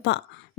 எப்பா,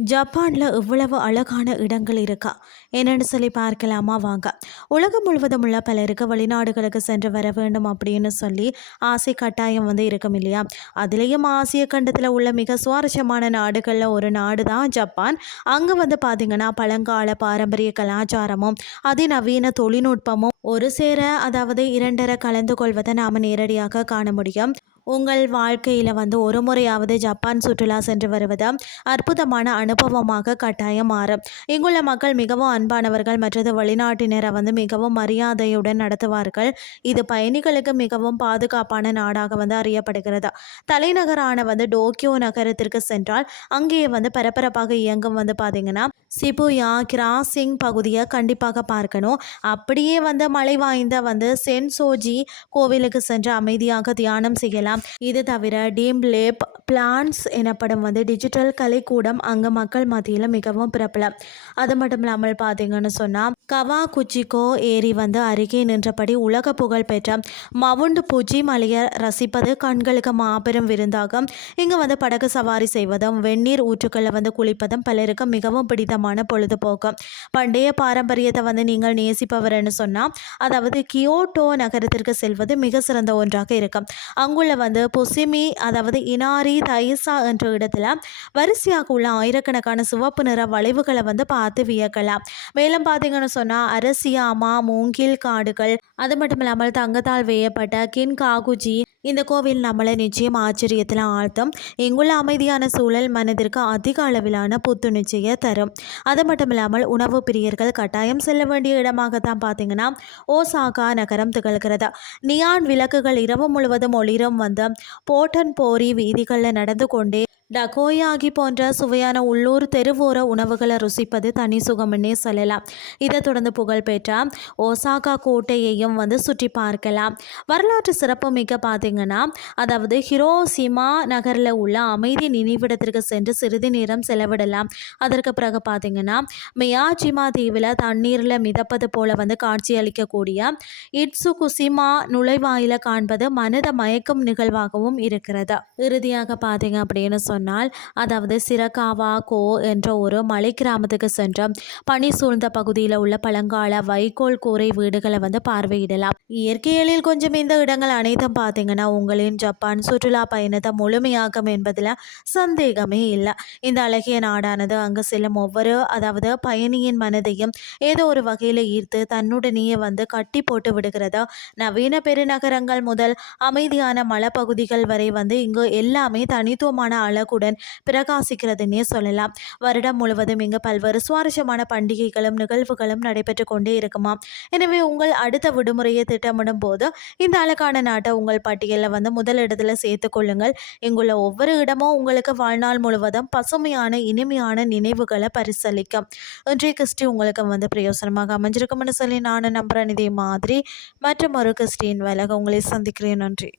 ஜப்பானில் இவ்வளவு அழகான இடங்கள் இருக்கா என்னன்னு சொல்லி பார்க்கலாமா வாங்க. உலகம் முழுவதும் உள்ள பலருக்கு வெளிநாடுகளுக்கு சென்று வர வேண்டும் அப்படின்னு சொல்லி ஆசை கட்டாயம் இருக்கும் இல்லையா. அதுலேயும் ஆசிய கண்டத்தில் உள்ள மிக சுவாரஸ்யமான நாடுகளில் ஒரு நாடு தான் ஜப்பான். அங்கே பார்த்தீங்கன்னா பழங்கால பாரம்பரிய கலாச்சாரமும் அதிநவீன தொழில்நுட்பமும் ஒரு சேர, அதாவது இரண்டரை கலந்து கொள்வதை நாம் நேரடியாக காண முடியும். உங்கள் வாழ்க்கையில் ஒரு முறையாவது ஜப்பான் சுற்றுலா சென்று வருவது அற்புதமான அனுபவமாக கட்டாயம் மாறும். இங்குள்ள மக்கள் மிகவும் அன்பானவர்கள், மற்றது வெளிநாட்டினரை மிகவும் மரியாதையுடன் நடத்துவார்கள். இது பயணிகளுக்கு மிகவும் பாதுகாப்பான நாடாக அறியப்படுகிறது. தலைநகரான டோக்கியோ நகரத்திற்கு சென்றால் அங்கே பரபரப்பாக இயங்கும் பார்த்தீங்கன்னா சிபுயா கிராசிங் பகுதியை கண்டிப்பாக பார்க்கணும். அப்படியே மலை வாய்ந்த சென்சோஜி கோவிலுக்கு சென்று அமைதியாக தியானம் செய்யலாம். இது தவிர டீம் லேப் பிளான்ஸ் எனப்படும் டிஜிட்டல் கலைக்கூடம் அங்கே மக்கள் மத்தியில் மிகவும் பிரபலம். அது மட்டும் இல்லாமல் பார்த்தீங்கன்னு சொன்னால் கவாகுச்சிகோ ஏரி அருகே நின்றபடி உலக புகழ் பெற்ற மவுண்ட் புஜி மலையை ரசிப்பது கண்களுக்கு மாபெரும் விருந்தாகும். இங்கே படகு சவாரி செய்வதும் வெந்நீர் ஊற்றுக்களில் குளிப்பதும் பலருக்கு மிகவும் பிடித்தமான பொழுதுபோக்கு. பண்டைய பாரம்பரியத்தை நீங்கள் நேசிப்பவர்னு சொன்னால் அதாவது கியோட்டோ நகரத்திற்கு செல்வது மிக சிறந்த ஒன்றாக இருக்கும். அங்குள்ள பொசிமி, அதாவது இனாரி தைசா என்ற இடத்துல வரிசையாக உள்ள ஆயிரக்கணக்கான சிவப்பு நிற வளைவுகளை பார்த்து வியக்கலாம். மேலும் பார்த்தீங்கன்னு சொன்னால் அரசியாமா மூங்கில் காடுகள், அது மட்டும் இல்லாமல் தங்கத்தால் வேயப்பட்ட கின் காகுஜி, இந்த கோவில் நம்மளை நிச்சயம் ஆச்சரியத்தில் ஆழ்த்தும். இங்குள்ள அமைதியான சூழல் மனதிற்கு அதிக அளவிலான புத்துணர்ச்சியை தரும். அது மட்டும் இல்லாமல் உணவு பிரியர்கள் கட்டாயம் செல்ல வேண்டிய இடமாகத்தான் பார்த்தீங்கன்னா ஓசாகா நகரம் திகழ்கிறது. நியான் விளக்குகள் இரவு முழுவதும் ஒளிரும் போட்டன் போரி வீதிகளில் நடந்து கொண்டே டகோயாகி போன்ற சுவையான உள்ளூர் தெருவோர உணவுகளை ருசிப்பது தனி சுகம்னே சொல்லலாம். இதை தொடர்ந்து புகழ்பெற்ற ஒசாகா கோட்டையையும் சுற்றி பார்க்கலாம். வரலாற்று சிறப்பு மிக்க பார்த்தீங்கன்னா அதாவது ஹிரோஷிமா நகரில் உள்ள அமைதி நினைவிடத்திற்கு சென்று சிறிது நேரம் செலவிடலாம். அதற்கு பிறகு பார்த்தீங்கன்னா மியாஜிமா தீவில் தண்ணீரில் மிதப்பது போல காட்சி அளிக்கக்கூடிய இட்சுகுசிமா நுழைவாயில காண்பது மனதை மயக்கும் நிகழ்வாகவும் இருக்கிறது. இறுதியாக பார்த்தீங்க அப்படின்னு அதாவது சிரகாவா கோ என்ற ஒரு மலை கிராமத்துக்கு சென்று பனி சூழ்ந்த பகுதியில் உள்ள பழங்கால வைக்கோல் கூரை வீடுகளை பார்வையிடலாம். இயற்கையிலில் கொஞ்சம் இந்த இடங்கள் அனைத்தும் பார்த்தீங்கன்னா உங்களின் ஜப்பான் சுற்றுலா பயணத்தை முழுமையாகும் என்பதில் சந்தேகமே இல்லை. இந்த அழகிய நாடானது அங்கு செல்லும் ஒவ்வொரு அதாவது பயணியின் மனதையும் ஏதோ ஒரு வகையில் ஈர்த்து தன்னுடனேயே கட்டி போட்டு விடுகிறது. நவீன பெருநகரங்கள் முதல் அமைதியான மலைப்பகுதிகள் வரை இங்கு எல்லாமே தனித்துவமான அழகுடன் பிரகாசிக்கிறதுன்னே சொல்லலாம். வருடம் முழுவதும் இங்கு பல்வேறு சுவாரஸ்யமான பண்டிகைகளும் நிகழ்வுகளும் நடைபெற்று கொண்டே இருக்குமா. எனவே உங்கள் அடுத்த விடுமுறையை திட்டமிடும் போது இந்த அழகான நாட்டை உங்கள் பட்டியலில் முதலிடத்தில் சேர்த்து கொள்ளுங்கள். இங்குள்ள ஒவ்வொரு இடமும் உங்களுக்கு வாழ்நாள் முழுவதும் பசுமையான இனிமையான நினைவுகளை பரிசளிக்கும். இன்றைய கிறிஸ்டி உங்களுக்கு பிரயோசனமாக அமைஞ்சிருக்கும்னு சொல்லி நான் நம்புறேன். இதே மாதிரி மற்றும் ஒரு கிறிஸ்டின் வேலைக்கு உங்களை சந்திக்கிறேன். நன்றி.